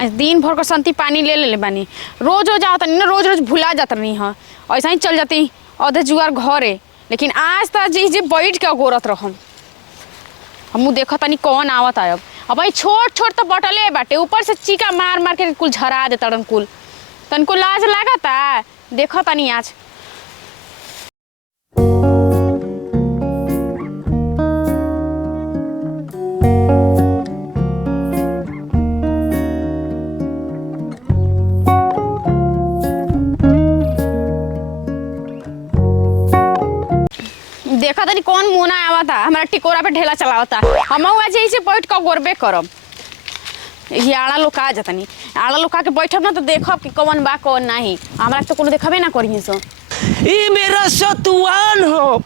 आज दिन भर का संती पानी ले ले बानी। रोज रोज आवत नहीं ना, रोज रोज भुला जात नहीं है, ऐसा ही चल जाती आधे जुआर घरे। लेकिन आज तो जी बैठ के गोरत रहम। हम देखा तनी कौन आवत है। अब भाई छोट छोट तो बटले बाटे, ऊपर से चीका मार मार के कुल झरा दे तड़न कुल। तनको लाज लागता देखा तनी आज। देखा तनी कौन मुना आवता, हमारा टिकोरा पे ढेला चलावता। हम आज ऐसे बैठ के गोरबे करब। ये आड़ा लोग आ जातनी, आड़ा लोग आके बैठब ना तो देखब कि कौन बा कौन नहीं। हमरा तो कोनो देखबे ना करिए सो। ये मेरा सतुआन हो,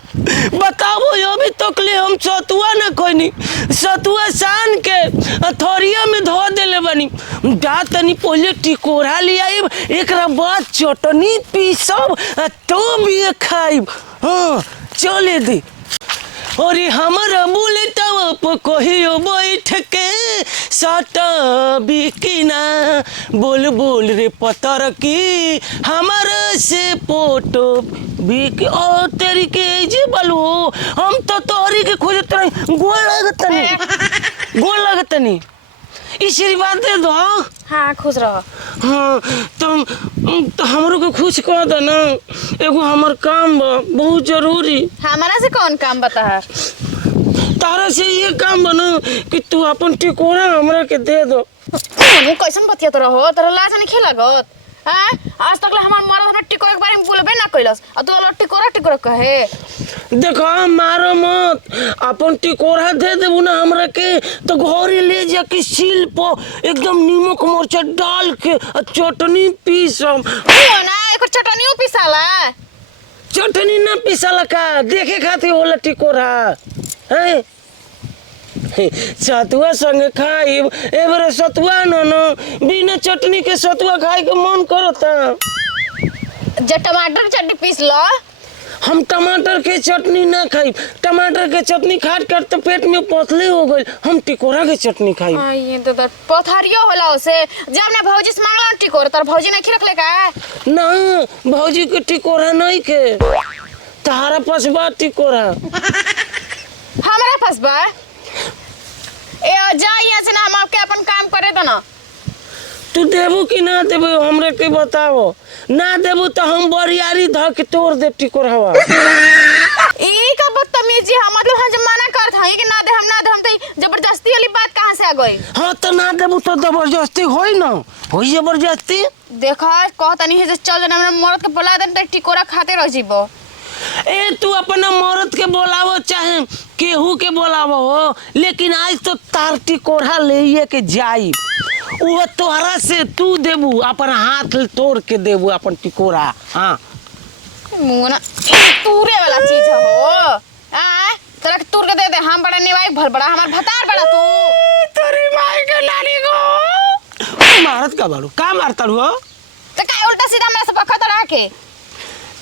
बताओ अभी तक ले हम सतुआ ना कोई सतुआ सान के थोरिया में धो देले बनी। जा तनी पहले टिकोरा ले आइब, एकरा बाद चटनी पीसब तो भी खाइब। हाँ चले दे। और हमारा बुलेटवा पर कहियो बैठ के सटा बिकिना बोल बोल रे पतर की हमारा से फोटो बिक। और तेरी के जी बलू हम तो तोरी के खोजत रही। गोल लगतनी इसी बात दे दो। हाँ खुश रहो। हाँ तो हमरो को खुश कर दे ना, एगो हमर काम बा बहुत जरूरी। हमारा से कौन काम बता है? तारा से ये काम बना कि तू अपन टिकोरा हमरा के दे दो। तू कैसन बतिया तो रहो, तोरा लाज नहीं खेलागत? हां आज तक हमार मरद हमरा टिकोरा के बारे में बोलबे ना कइलस, और तू वाला टिकोरा टिकोरा कहे। देखो मारो मत, अपन टिकोरा दे देबू ना हमरा के तो घरे ले जा के सील पो एकदम नीमक मरचा डाल के चटनी पीसम। ना एक चटनी पीसाला, चटनी ना पीसाला का देखे खातिर होला टिकोरा है। सतुआ संग खाइब एबरे सतुआ न बिना चटनी के सतुआ खाए के मन करता। जे टमाटर के चटनी पीस लो। हम टमाटर के चटनी ना खाई, टमाटर के चटनी खाट कर तो पेट में पथले हो गई। हम टिकोरा के चटनी खाई। ये तो पथरियो होला उसे। जब ना भौजी से मांगला टिकोरा, तर भौजी नहीं रखले का? ना भौजी के टिकोरा नहीं के, तारा पास बा टिकोरा। हमारा पास बा। ए जा यहाँ से ना, हम आपके अपन काम करे दो ना। तू देबू कि ना देबू हमरे के बताओ। ना देबू तो हम बरियारी ध के तोड़ दे टिकोरवा। ई का बदतमीजी है, मतलब हम जब मना करत हई कि ना दे हम तो जबरदस्ती वाली बात कहां से आ गई? हां तो ना देबू तो जबरदस्ती होई ना, होई जबरदस्ती। देखा कहतनी है जे चल जना हमरा मरद के बुला दे त टिकोरा खाते रह जीबो। ए तू अपना मरद के बोलावो चाहे केहू के बोलावो हो, लेकिन आज तो तार टिकोरा ले के जाई। वो तोहरा से तू देबू, अपन हाथ तोड़ के देबू अपन टिकोरा। हाँ मुना तूरे वाला चीज हो। आ तोरा के तूर के दे दे, हम बड़ा नेवाई भर बड़ा हमार भतार बड़ा तू। तेरी माई के नानी को मारत का बाड़ू का मारता हो? तो का उल्टा सीधा हमरा से बखत रहा के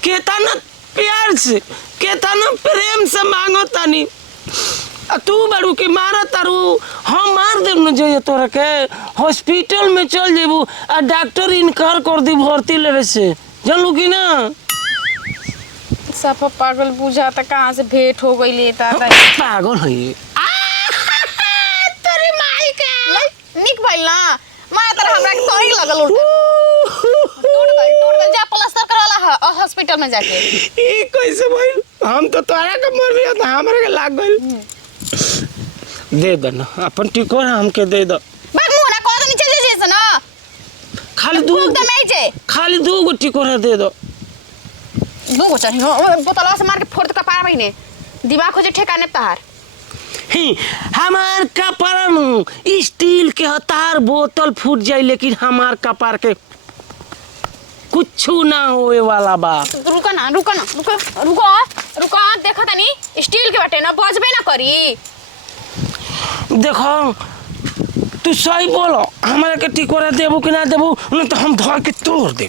केतना प्यार से केतना प्रेम से मांगो तानी, तू बड़ू के मारा तारू। हम मार देब न जो तोरा के हॉस्पिटल में चल जेबू आ डॉक्टर इनकार कर दी भर्ती लेवे से, जानलू कि ना? सब पागल बुझा त कहां से भेंट हो गई लेता पागल है तेरी माई के निक भइल ना। मैं तर हमरा के तोही लगल उल्टा टूट गइल जा प्लास्टर कराला हॉस्पिटल में जाके। ई कैसे भइल? हम तो तोरा के मर लिया था, हमरे के लाग गइल। दे दे ना अपन टिकोरा हमके दे दो। भाग मुना को तो नीचे जैसे ना, खाली दो गो टिकोरा दे दो। दो गो चाहिए बोतलवा से मार के फोड़ के पार महीने दिमाग हो जे ठेकाने तहार। ही हमार कपार नु स्टील के हतार बोतल फूट जाई, लेकिन हमार कपार के कुछ ना होए वाला बा। रुको ना देखा तनी स्टील के बाटे ना, बजबे ना करी। देखो तू सही बोलो, हमारे के टिकोरा देबू कि ना देबू, न तो हम धर के तोड़ दे।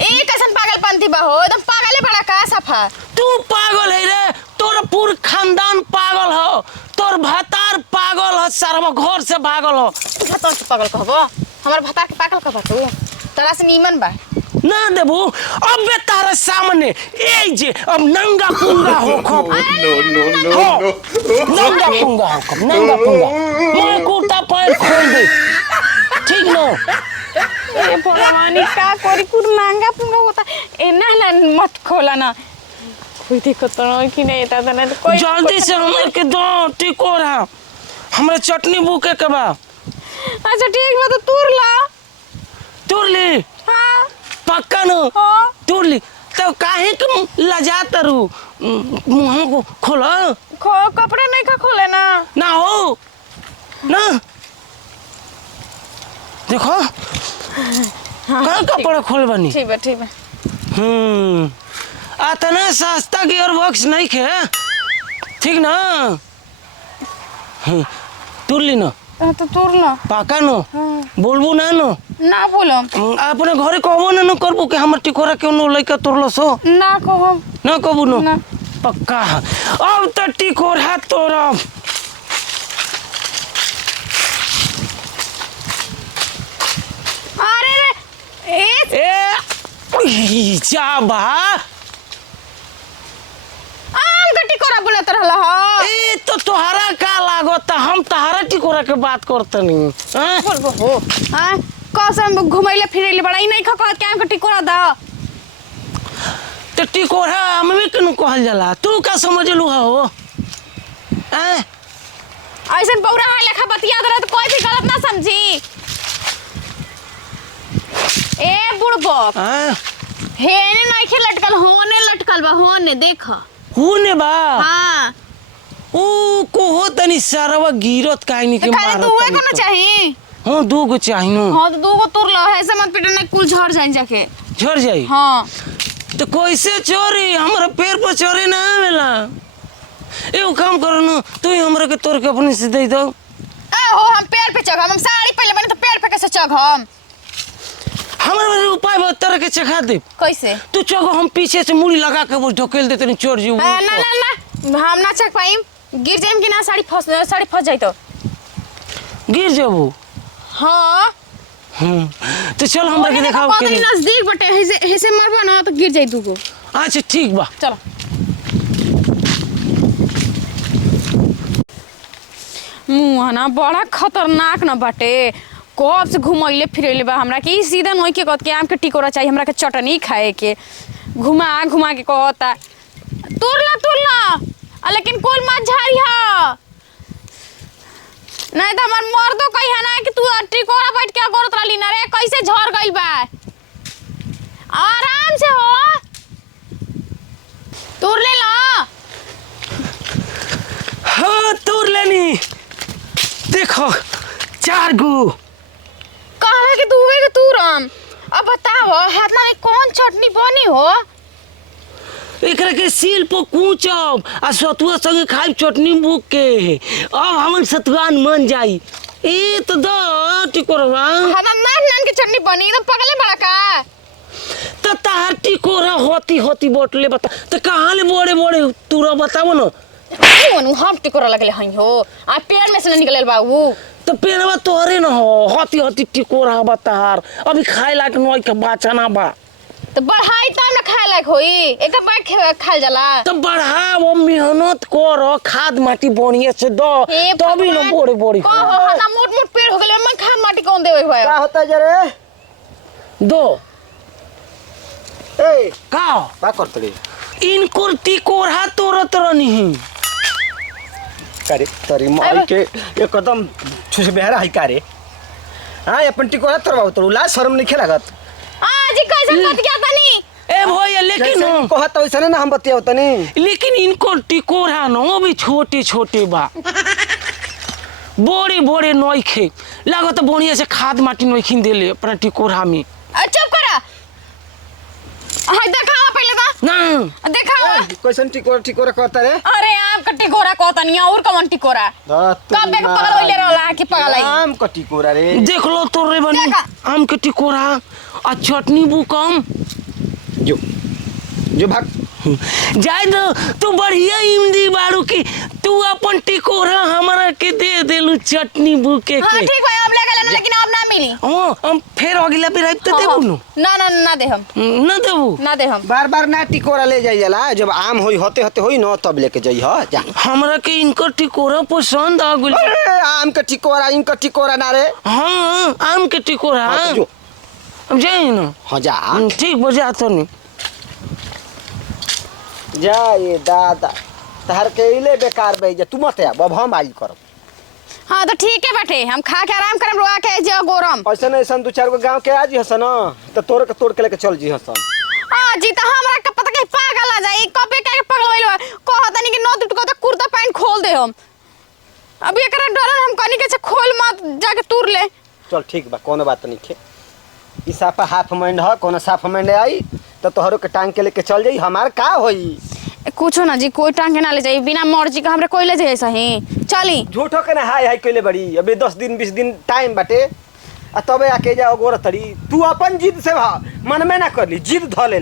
ए कैसन पागलपंती बा हो, एकदम पागले बड़ा का सफा। तू पागल है रे, तोरा पूरा खानदान पागल हो। तो तोर भातार पागल है सारा घर से भागल हो। तू तो पागल कहबो हमर भतार के पागल कहबो तू तोरा से नीमन बा ना देबू अब बे तारे सामने ए जे अब नंगा पुंगा हो खो नंगा पुंगा हो खो नंगा पुंगा मैं कुर्ता पैर खोल दे ठीक न ए भगवानी का करी कुर नांगा पुंगा होता ए ना ना मत खोला ना कोई दिक्कत तो नहीं कि नहीं था ना कोई जल्दी से हमरे के दो टिकोरा हमरे चटनी बुके के बा। अच्छा ठीक बा तो तूर ला तोड़ ली हां पक्का न हां तोड़ ली तो काहे के लजा तरू मुंह को खोला कपड़े नहीं का खोले ना ना हो ना देखो कहाँ कपड़ा खोल बनी ठीक है अतना सस्ता गियर बॉक्स नहीं खे ठीक ना तुर ली ना तो तूर ला पाका नो बोलबू ना नो ना बोलो अपने घरे कहबो ना करबू के हमर टिकोरा क्यों नो लइका तोरलो सो ना कहो ना कहबू नो ना। पक्का अब तो टिकोरा तोरा अरे रे ए जा बा आम का टिकोरा बोलत रहला ह ए तो तोहरा का लागत हम तहरा टिकोरा के बात करतनी हैं बोलबो हो हां कसम घुमैले फिरैले बड़ा नहीं खकत के आम का टिकोरा दा तो टिकोरा हमें कनु कहल जाला तू का समझलू हो हैं ऐसन पौरा है लेखा बतिया दे तो कोई भी गलत ना समझी ए बुड़बो हैं हेने नहीं खे लटकल होने लटकल बा होने देख होने बा हां ओ को हो तनी सरवा गिरत काहे के खाली मारत तू है ना चाहिए हां दू गो चाहिनो हां तो दो गो तुर ला ऐसे मत पिटना कुल झड़ जाए जाके झड़ जाई हां तो कैसे चोरी हमरा पैर पर चोरी ना आवेला एगो काम करो न तू ही हमरा के तोड़ के अपने से दे दो हो हम पेड़ पे चढ़ हम साड़ी पहले बने तो पेड़ पे कैसे चढ़ हम हमरा में उपाय बता तरह के चखा दे कैसे तू चगो हम पीछे से मुड़ी लगा के वो ढकेल देते नहीं चोर जी ना ना ना हम ना चढ़ पाइम गिर जाइम कि ना साड़ी फंस जाई तो गिर जाबू हां तो चल हमरा के दिखाओ के नजदीक बटे ऐसे मरबो ना तो गिर जाई दूगो अच्छा ठीक बा चलो मुँह ना बड़ा खतरनाक न बाटे कब से घुमैले फिरैले बा हमरा के सीधा नोई के कहत के आम के टिकोरा चाहिए हमरा के चटनी खाए के घुमा घुमा के कहता तुरला लेकिन कोल मत झाड़िया नहीं तो हमार मर्दो कही है ना कि तू टिकोरा बैठ के गोरत रहली ना रे कैसे झड़ गइल बा आराम से हो तुर ले ला हाँ तोड़ लेनी देखो 4 गो कहा कि तू के तुरम अब बताओ हाथ में कौन चटनी बनी हो एकरा के सील पर कूचब आ सतुआ संगे खाई चटनी बुक के अब हमन सतुआन मन जाई ए तो दो टिकोरवा हम नान की चटनी बनी एकदम पगले बड़ा का तो तार टिकोरा होती बोटले बता तो कहाँ ले बड़े बड़े तूरा बताओ ना मनु हम टिकोरा लगले हई हो आ पेड़ में से निकलल बाबू तो पेड़वा तोहरे न हो होती टिकोरा बतार अभी खाए लायक नोई के बाचना बा तो बढ़ाई तब ना खाए लायक होई एक बार खाल जाला तो बढ़ाओ मेहनत करो खाद माटी बढ़िया से दो तभी न बड़े बड़ी को हो ना मोट मोट पेड़ हो गेले मन खाद माटी कौन देवे भाई का होता जरे दो ए का करतले इनको टिकोरा तोरत रहनी करे तरी माई के एकदम छुछ बेहरा है कारे हां अपन टिकोरा तरवा तो ला शर्म नहीं लागत आज कैसे कट गया तनी ए भैया लेकिन कहत वैसे ना हम बतिया तनी लेकिन इनको टिकोरा न भी छोटे बा बड़े नोई खे लागत बढ़िया से खाद माटी नोई खिन देले अपना टिकोरा में चुप करा हाय देखावा पहले बा ना देखावा कैसन टिकोरा कहता रे अरे आम का टिकोरा कहतनी और कौन टिकोरा कब बे पगल होइले रहला कि पगल है आम का टिकोरा रे देख लो तो रे बनी देखा। आम के टिकोरा आ चटनी बुकम जो भाग जाए तो तू बढ़िया इमदी बाड़ू की तू अपन टिकोरा हमरा के दे देलू चटनी बुके हाँ के ठीक है अब ले लेना लेकिन अब ना मिली हम फिर अगला बेर आइब त देबू नु ना ना ना दे हम न देबू ना दे हम बार बार ना टिकोरा ले जाई जाला जब आम होई होते होते होई न तब लेके जाई ह जा हमरा के इनकर टिकोरा पसंद आ गेल अरे आम के टिकोरा इनका टिकोरा ना रे हाँ आम के टिकोरा हाँ, जो अब जाई ना हाँ जा ठीक बजा तो नहीं जा ये दादा तहर के इले बेकार बे जा तू मत अब हम आई करब हाँ तो ठीक है बैठे हम खा के आराम करम रोआ के जो गोरम ऐसा नहीं सन दो चार गो गांव के आज हसन तो तोड़ के लेके चल जी हसन हाँ जी तो हमरा का पता कहीं पागल आ जाए कबे के पागल होइलो कहता नहीं कि नौ दुट को तो कुर्ता पैंट खोल दे हम अभी एकरा डर हम कनी के से खोल मत जाके तूर ले चल ठीक बा कोनो बात नहीं खे ई साफा हाफ मैंड ह कोनो साफ मैंड आई तो तोहरो के टांग के लेके चल जाई हमार का होई कुछ ना जी कोई टांग के ना ले जाई बिना मर्जी का हमरे कोई ले जाए सही चली झूठो के ना हाय हाय कइले बड़ी अबे 10 दिन 20 दिन टाइम बाटे आ तबे आके जाओ गोर तड़ी तू अपन जिद से मन में ना कर ली जिद ध ले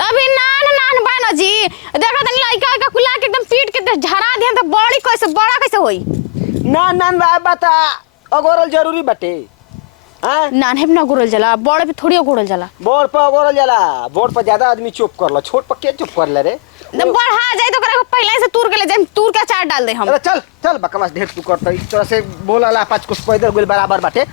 तभी नान बाना जी देखा तनी लइका का कुला के एकदम पीट के झरा दिहन तो बड़ी कैसे बड़ा कैसे होई ना बता अगोरल जरूरी बाटे हां नान है ना गोरल जला बड़े पे थोड़ी गोरल जला बोर्ड पर अगोरल जाला बोर्ड पर ज्यादा आदमी चुप करला छोट पर के चुप कर ले रे बढ़ा जाए तो करे पहले से तूर के ले जाए तूर के चार डाल दे हम अरे चल बकवास ढेर तू करता तोरा से बोला ला पाँच कुछ पैदल गेल बराबर बाटे